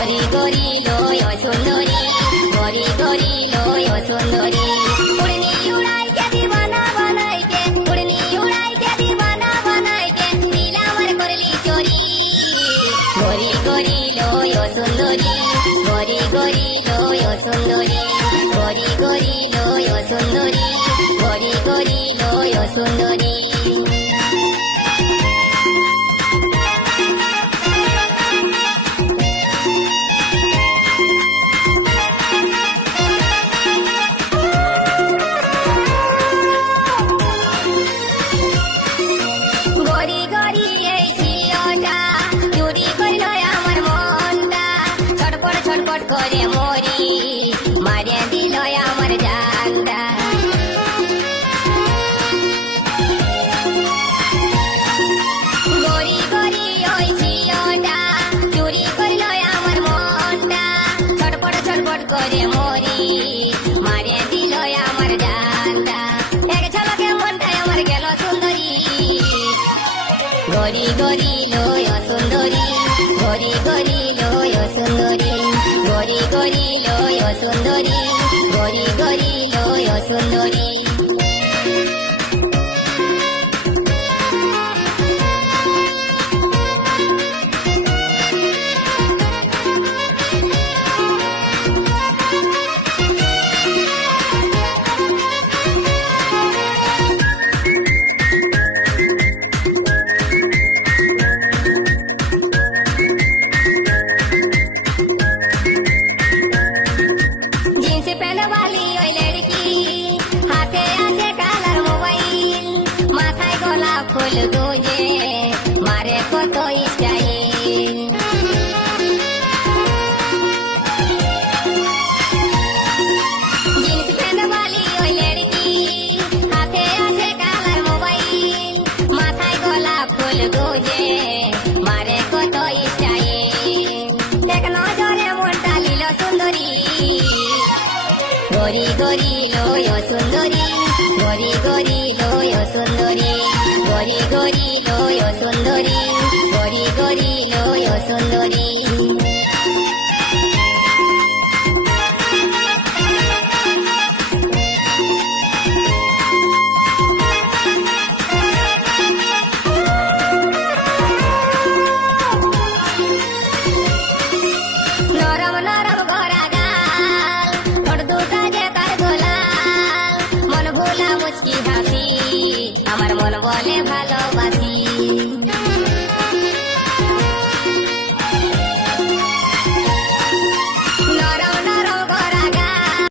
গরি গরি লয় সুন্দরী, গরি গরি লয় সুন্দরী। উড়নি উড়াইতে দিবানা বানাইতে, উড়নি উড়াইতে দিবানা বানাইতে, দিল আমার করলি চোরি। গরি গরি লয় সুন্দরী, গরি গরি লয় সুন্দরী, গরি গরি লয় সুন্দরী, গরি গরি লয় সুন্দরী। গরি গরি এই ঝিওটা চুরি করল আমার মনটা, ছটপট ছটপট করে মরি, মারিয়া দিল আমার জানটা। গরি গরি ওই ঝিওটা চুরি করল আমার মনটা, ছটপট ছটপট করে মরি, মারিয়া দিল আমার জানটা। এক ঝলকে মনটাই আমার গেল সুন্দরী। গরি গরি লয় সুন্দরী, গরি গরি লয় সুন্দরী, গরি গরি লয় সুন্দরী, গরি গরি লয় সুন্দরী। जींस पहने वाली ओई लड़की, हाथे आछे कालार मोबाइल, माथाय गोलाप फूल गुंजे, मारे कतो स्टाइल। जींस पहने वाली ओई लड़की, हाथे आछे कालार मोबाइल, माथाय गोलाप फूल गुंजे, मारे कतो स्टाइल। एक नजरे মনটা লীল সুন্দরী। গরি গরি লয় সুন্দরী, গরি গরি লয় সুন্দরী, গরি গরি লয় সুন্দরী, গরি গরি লয় সুন্দরী। নরম নরম গড়া গাল, ঠোঁট দুটা যে তার গোলাল, মন ভোলা মুচকি হাসি, আমার মন বলে ভালোবাসি।